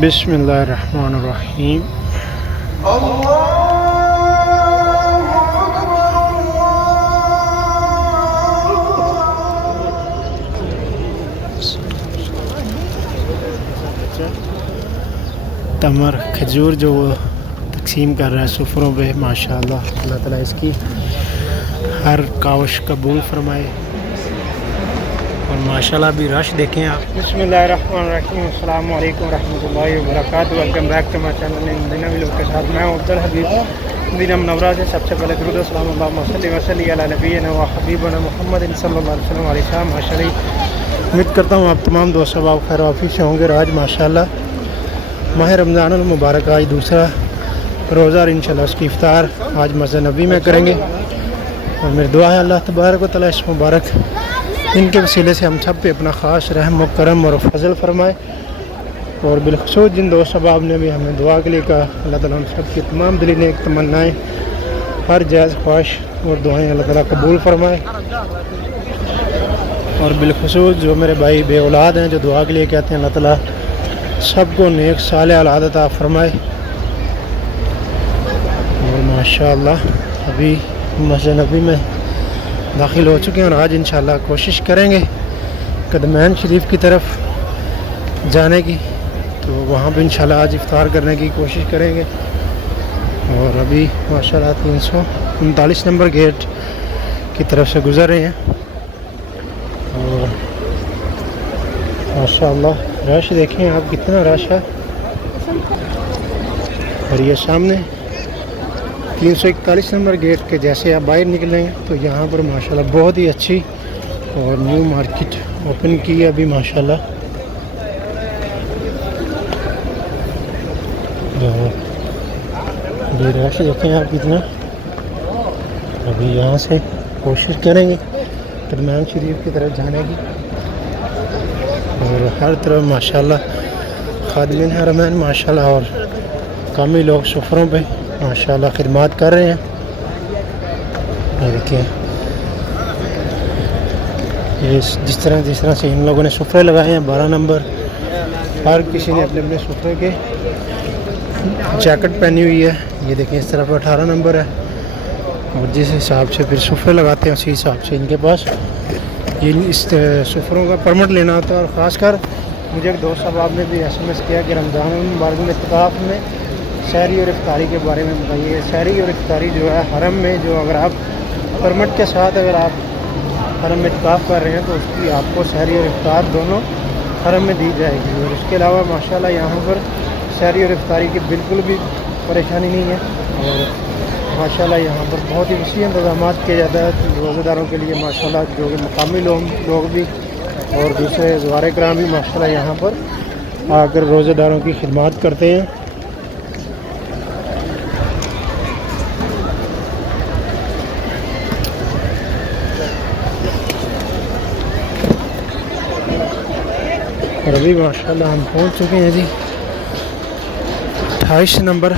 बिस्मिल्लाहिर्रहमानिर्रहीम। तमर खजूर जो वो तकसीम कर रहा है सुफरों पे, माशाअल्लाह अल्लाह ताला इसकी हर काविश कबूल फरमाए। और माशाल्लाह भी रश देखें आप। बिस्मिल्लाहिर्रहमानिर्रहीम, अस्सलाम वालेकुम रहमतुल्लाहि व बरकातुहू। Welcome back to my channel Madina vlog के साथ मैं अब्दुल हबीब मदीना मुनव्वरा से। सबसे पहले दुरूद व सलाम अल्लाहुम्मा सल्लि व सल्लिम अला नबीना व हबीबना मुहम्मद सल्लल्लाहु अलैहि वसल्लम। माशाअल्लाह उम्मीद करता हूँ आप तमाम दोस्त आप खैर वाफी से होंगे। आज माशाअल्लाह माह रमज़ान अल मुबारक, आज दूसरा रोज़ा और इंशाअल्लाह उसकी इफ्तार आज मस्जिद नबी में करेंगे। और मेरी दुआ है अल्लाह तबारक व तआला इस मुबारक इनके वसीले से हम सब पे अपना ख़ास रहम व करम और फजल फरमाए। और बिलखुसूस जिन दोस्त अहबाब ने भी हमें दुआ के लिए कहा, अल्लाह ताला हम सब की तमाम दिली नेक तमन्नाएँ, हर जायज़ ख्वाहिश और दुआएँ अल्लाह ताला कबूल फरमाए। और बिलखुसूस जो मेरे भाई बे औलाद हैं जो दुआ के लिए कहते हैं, अल्लाह ताला सबको नेक साले औलाद अता फरमाए। और माशाअल्लाह अभी मस्जिद नबी में दाखिल हो चुके हैं और आज इंशाअल्लाह कोशिश करेंगे कदमैन शरीफ की तरफ जाने की, तो वहाँ पे इंशाअल्लाह आज इफ्तार करने की कोशिश करेंगे। और अभी माशाअल्लाह 339 नंबर गेट की तरफ से गुज़र रहे हैं। और माशाअल्लाह रश देखें आप, कितना रश है। और ये सामने 341 नंबर गेट के जैसे आप बाहर निकलेंगे तो यहाँ पर माशाल्लाह बहुत ही अच्छी और न्यू मार्केट ओपन की है अभी माशाल्लाह। ये रश देखें आप कितना। अभी यहाँ से कोशिश करेंगे कदमैन शरीफ की तरफ जाने की। और हर तरफ माशाल्लाह खादिमीन हरमैन माशाल्लाह और कामी लोग सफ़रों पे माशाल्लाह खिदमत कर रहे हैं। ये देखिए, ये जिस तरह से इन लोगों ने सुफरे लगाए हैं 12 नंबर, हर किसी ने अपने अपने सुफरे के जैकेट पहनी हुई है। ये देखिए इस तरफ 18 नंबर है। और जिस हिसाब से फिर सुफरे लगाते हैं उसी हिसाब से इनके पास ये इस सुफरों का परमिट लेना होता है। और ख़ासकर मुझे एक दोस्त साहब ने भी SMS किया कि रमज़ान मुबारक में इत्तिकाफ़ में सहरी और इफ्तारी के बारे में बताइए। सहरी और इफ्तारी जो है हरम में, जो अगर आप परमिट के साथ अगर आप हरम में इत्तिकाफ़ कर रहे हैं तो उसकी आपको सहरी और इफ्तार दोनों हरम में दी जाएगी। और इसके अलावा माशाल्लाह यहाँ पर सहरी और इफ्तारी की बिल्कुल भी परेशानी नहीं है। और माशाल्लाह यहाँ पर बहुत ही वसी इंतज़ाम किया जाता है रोज़ेदारों के लिए माशाल्लाह, जो कि मकामी लोग भी और दूसरे ज़वारे कराम भी माशाल्लाह यहाँ पर आकर रोज़ेदारों की खिदमत करते हैं। और अभी माशाल्लाह हम पहुंच चुके हैं जी 28 नंबर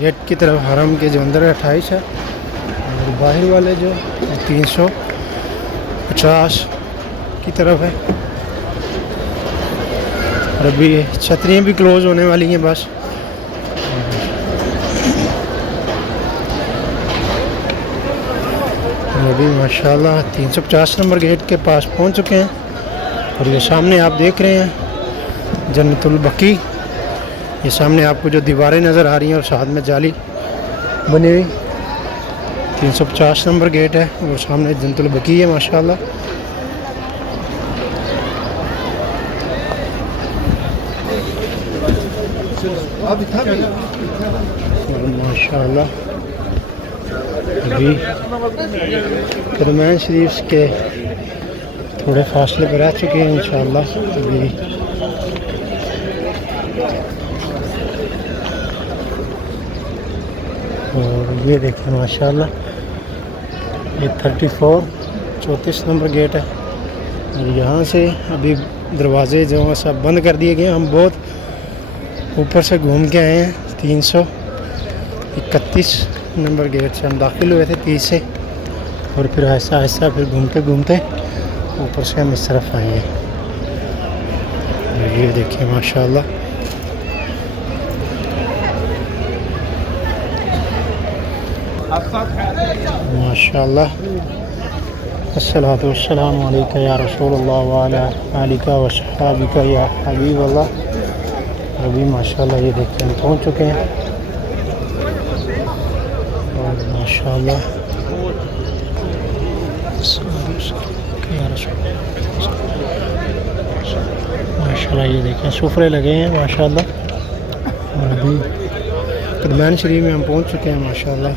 गेट की तरफ। हरम के जो अंदर 28 है और बाहर वाले जो 350 की तरफ है। और अभी छतरियाँ भी क्लोज़ होने वाली हैं बस। और अभी माशाल्लाह 350 नंबर गेट के पास पहुंच चुके हैं। और ये सामने आप देख रहे हैं जन्नतुल बकी, ये सामने आपको जो दीवारें नज़र आ रही हैं और साथ में जाली बनी हुई 350 नंबर गेट है। और सामने जन्नतुल बकी है माशाल्लाह। और माशाल्लाह अभी कदमैन शरीफ के थोड़े फासले पर रह चुके हैं इंशाअल्लाह। अभी और ये देखें माशाल्लाह ये 34 नंबर गेट है। और यहाँ से अभी दरवाज़े जो हैं सब बंद कर दिए गए। हम बहुत ऊपर से घूम के आए हैं 331 नंबर गेट से हम दाखिल हुए थे 30 से। और फिर ऐसा ऐसा फिर घूमते ऊपर से हम इस तरफ आए हैं। ये देखिए माशाल्लाह माशाल्लाह। अस्सलातु वस्सलामु अलैका या रसूलल्लाह व अला आलिका व सहाबिका या हबीबल्लाह। अभी माशाल्लाह ये देखते हैं पहुँच चुके हैं और माशाल्लाह माशाल्लाह ये देखें सुफरे लगे हैं माशाल्लाह। और अभी कदमैन शरीफ में हम पहुंच चुके हैं माशाल्लाह।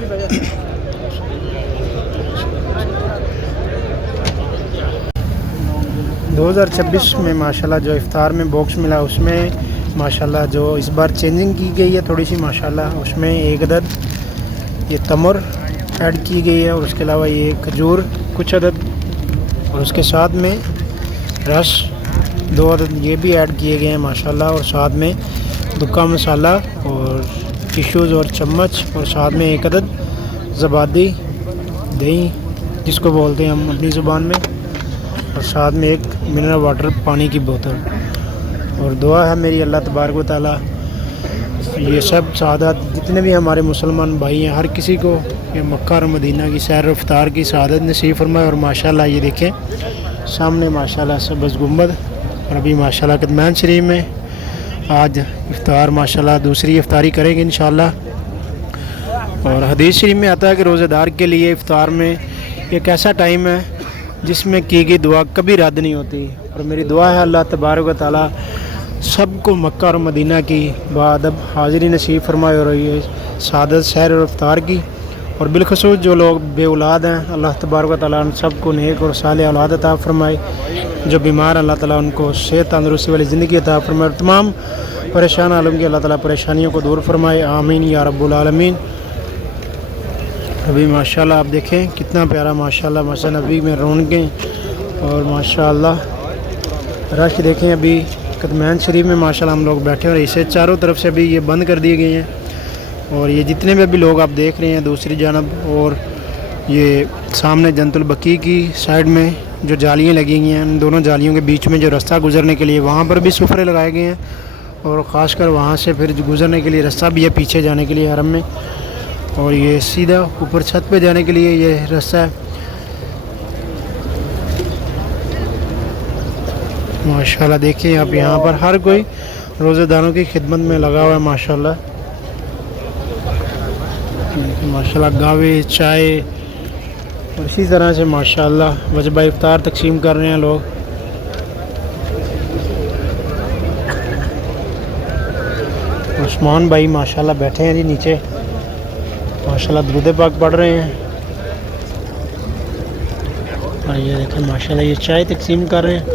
2026 में माशाल्लाह जो इफ्तार में बॉक्स मिला उसमें माशाल्लाह जो इस बार चेंजिंग की गई है थोड़ी सी माशाल्लाह। उसमें एक अदद ये तमर ऐड की गई है और उसके अलावा ये खजूर कुछ अदद और उसके साथ में रस 2 अदद ये भी ऐड किए गए हैं माशाल्लाह। और साथ में दुक्का मसाला और टिश्यूज़ और चम्मच और साथ में एक अदद ज़बादी दही जिसको बोलते हैं हम अपनी ज़ुबान में और साथ में एक मिनरल वाटर पानी की बोतल। और दुआ है मेरी अल्लाह तबारक व तआला ये सब सादत जितने भी हमारे मुसलमान भाई हैं हर किसी को ये मक्का और मदीना की सैर इफ्तार की सादत नसीब फरमाए। और माशाल्लाह ये देखें सामने माशाल्लाह सब्ज़ गुंबद और अभी माशाल्लाह कदमैन शरीफ में आज इफ्तार माशाल्लाह दूसरी इफ्तारी करेंगे इंशाल्लाह। और हदीस शरीफ में आता है कि रोज़ेदार के लिए इफ्तार में एक ऐसा टाइम है जिसमें की गई दुआ कभी रद्द नहीं होती। और मेरी दुआ है अल्लाह तबारक व तआला सबको मक्का और मदीना की बाअदब हाज़िरी नसीब फरमाए और ये सादत सैर और इफ्तार की। और बिलखसूस जो लोग बे औलाद हैं अल्लाह तबारक व तआला उन सबको नेक और साले औलाद अता फरमाए। जो बीमार अल्लाह ताला उनको सेहत तंदुरुस्ती वाली ज़िंदगी अता फरमाए। तमाम परेशान आलम की अल्लाह ताला परेशानियों को दूर फरमाए। आमीन या रब्बुल आलमीन। अभी माशाल्लाह आप देखें कितना प्यारा माशाल्लाह मस्जिद नबी में रौनकें और माशाल्लाह रश देखें। अभी कदमैन शरीफ में माशाल्लाह हम लोग बैठे और इसे चारों तरफ से अभी ये बंद कर दिए गए हैं। और ये जितने भी अभी लोग आप देख रहे हैं दूसरी जानब और ये सामने जन्नतुल बकी की साइड में जो जालियाँ लगी हुई हैं उन दोनों जालियों के बीच में जो रास्ता गुजरने के लिए वहाँ पर भी सुफरे लगाए गए हैं। और ख़ासकर वहाँ से फिर गुजरने के लिए रास्ता भी है पीछे जाने के लिए हरम में। और ये सीधा ऊपर छत पे जाने के लिए ये रास्ता है माशाल्लाह। देखिए आप यहाँ पर हर कोई रोज़ेदारों की खिदमत में लगा हुआ है माशाल्लाह। माशाल्लाह गावे चाय और इसी तरह से माशाल्लाह वजबा इफ्तार तकसीम कर रहे हैं लोग। उस्मान भाई माशाल्लाह बैठे हैं जी नीचे माशाल्लाह दुरूद पाक पढ़ रहे हैं। और ये देखें माशाल्लाह ये चाय तकसीम कर रहे हैं।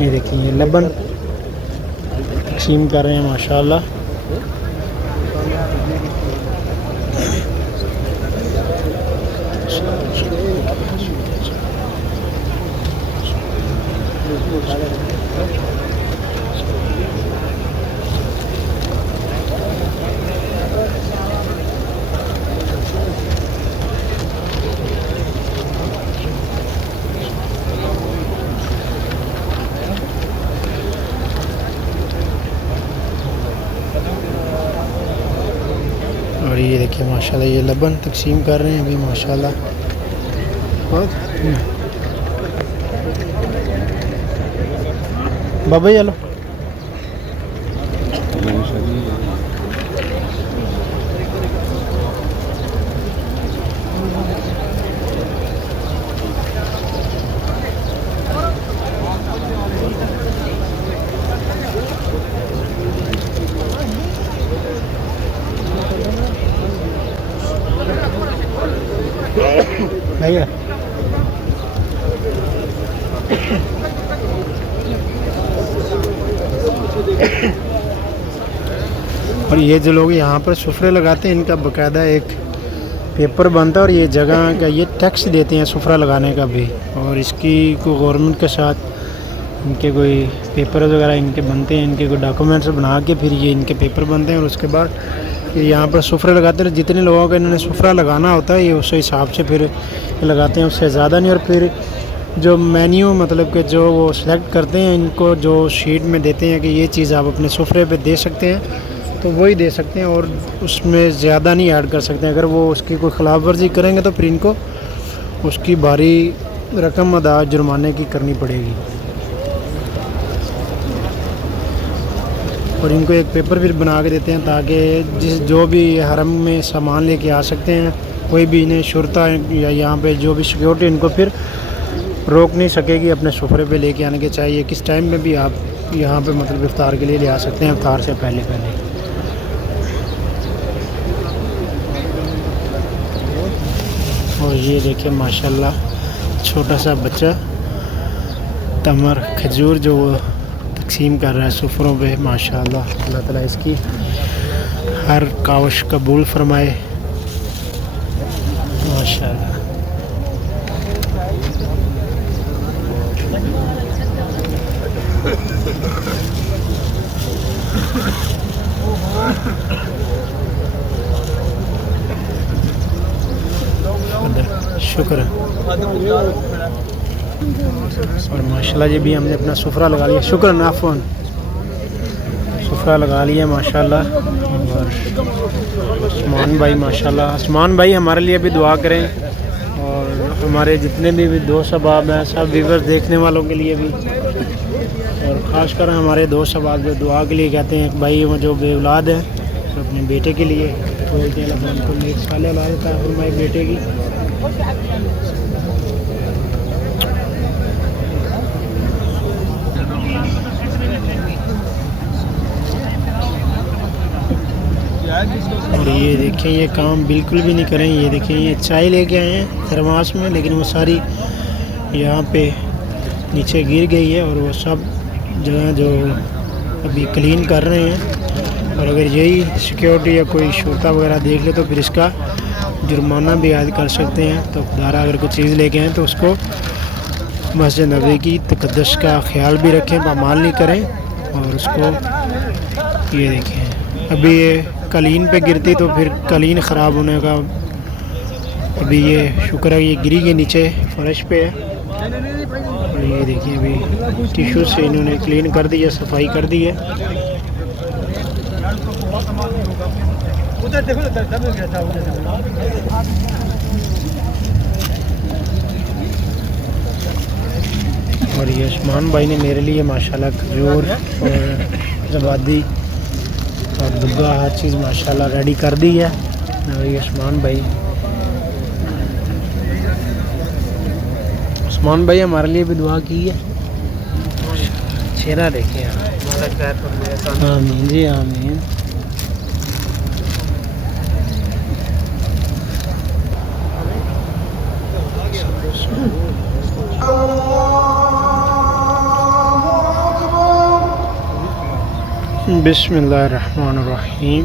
ये देखिए ये लबन तकसीम कर रहे हैं माशाल्लाह। और ये देखिए माशाल्लाह ये लबन तकसीम कर रहे हैं अभी माशाल्लाह। बाबा चलो भैया। और ये जो लोग यहाँ पर सुफरे लगाते हैं इनका बाकायदा एक पेपर बनता है और ये जगह का ये टैक्स देते हैं सुफरा लगाने का भी। और इसकी को गवर्नमेंट के साथ इनके कोई पेपर वगैरह इनके बनते हैं इनके कोई डॉक्यूमेंट्स बना के फिर ये इनके पेपर बनते हैं। और उसके बाद फिर यहाँ पर सुफरे लगाते हैं। जितने लोगों का इन्होंने सुफरा लगाना होता है ये उस हिसाब से फिर लगाते हैं उससे ज़्यादा नहीं। और फिर जो मेन्यू मतलब कि जो वो सिलेक्ट करते हैं इनको जो शीट में देते हैं कि ये चीज़ आप अपने सुफरे पे दे सकते हैं तो वही दे सकते हैं और उसमें ज़्यादा नहीं ऐड कर सकते हैं। अगर वो उसकी कोई ख़िलाफ़ वर्जी करेंगे तो फिर इनको उसकी भारी रकम अदा जुर्माने की करनी पड़ेगी। और इनको एक पेपर फिर बना के देते हैं ताकि जो भी हरम में सामान लेके आ सकते हैं, कोई भी इन्हें शुरता या यहाँ पे जो भी सिक्योरिटी इनको फिर रोक नहीं सकेगी अपने सुफरे पे लेके आने के। चाहिए किस टाइम में भी आप यहाँ पे मतलब इफ्तार के लिए ले आ सकते हैं, इफ्तार से पहले पहले। और ये देखिए माशाल्लाह छोटा सा बच्चा तमर खजूर जो तकसीम कर रहा है सुफरों पे। माशाल्लाह अल्लाह ताला इसकी हर काविश कबूल फरमाए। माशाल्लाह। शुक्र है। और माशाल्लाह जी भी हमने अपना सुफरा लगा लिया। शुक्र नाफोन सुफरा लगा लिया माशाल्लाह। और उस्मान भाई माशाल्लाह, उस्मान भाई हमारे लिए भी दुआ करें और हमारे जितने भी दोस्त अहबाब हैं सब व्यूअर्स देखने वालों के लिए भी, और ख़ासकर हमारे दोस्त अहबाब जो दुआ के लिए कहते हैं। भाई वो जो बे औलाद है तो अपने बेटे के लिए बोलते हैं अल्लाह उनको नेक साले औलाद अता फरमाए बेटे की। और ये देखें ये काम बिल्कुल भी नहीं करें। ये देखें ये चाय लेके आए हैं थर्मास में, लेकिन वो सारी यहाँ पे नीचे गिर गई है और वो सब जगह जो अभी क्लीन कर रहे हैं। और अगर यही सिक्योरिटी या कोई शुरता वगैरह देख ले तो फिर इसका जुर्माना भी आयद कर सकते हैं। तो खुदारा अगर कोई चीज़ लेके आएँ तो उसको मस्जिद नबवी की तकद्दुस का ख्याल भी रखें, पामाल नहीं करें। और उसको ये देखें अभी ये कलीन पे गिरती तो फिर कलीन ख़राब होने का। अभी ये शुक्र है ये गिरी के नीचे फर्श पे है। और ये देखिए अभी टिश्यू से इन्होंने क्लीन कर दी है, सफाई कर दी है। और ये उस्मान भाई ने मेरे लिए माशाल्लाह खजूर और जवादी और दुग्गा हर चीज़ माशाल्लाह रेडी कर दी है। और ये उस्मान भाई हमारे लिए भी दुआ की है। चेहरा देखिए आमीन जी आमीन। बिस्मिल्लाहिर्रहमानिर्रहीम।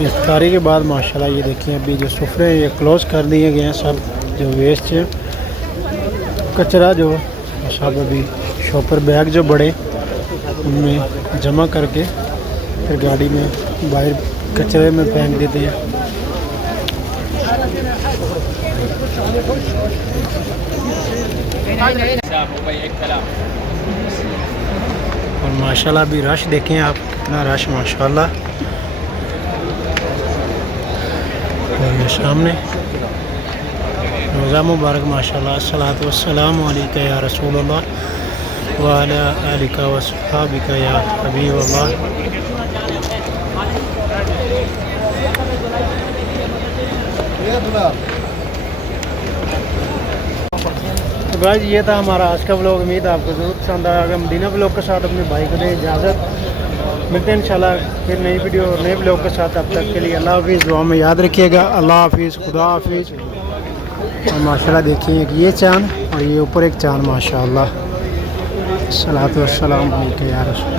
इफ्तारी के बाद माशाल्लाह ये देखिए अभी जो सुफरे हैं ये क्लोज़ कर दिए गए हैं। सब जो वेस्ट है कचरा जो सब अभी शॉपर बैग जो बड़े उनमें जमा करके फिर गाड़ी में बाहर कचरे में फेंक देते हैं। और माशाल्लाह अभी रश देखें आप, कितना रश माशाल्लाह। और ये सामने रोज़ा मुबारक माशाल्लाह। अस्सलातु वस्सलामु अलैका या रसूलल्लाह व अला आलिका व अस्हाबिका या हबीबल्लाह। तो गाइस ये था हमारा आज का व्लॉग। उम्मीद है आपको ज़रूर पसंद आएगा। मदीना व्लॉग के साथ अपने भाई को दें इजाज़त। मिलते हैं इंशाल्लाह फिर नई वीडियो और नए व्लॉग के साथ। अब तक के लिए अल्लाह हाफिज़। दुआ में याद रखिएगा। अल्लाह हाफिज़, खुदा हाफिज़। और माशाल्लाह देखिए ये चाँद और ये ऊपर एक चाँद माशाल्लाह। अस्सलातु वस्सलामु अलैका या रसूल।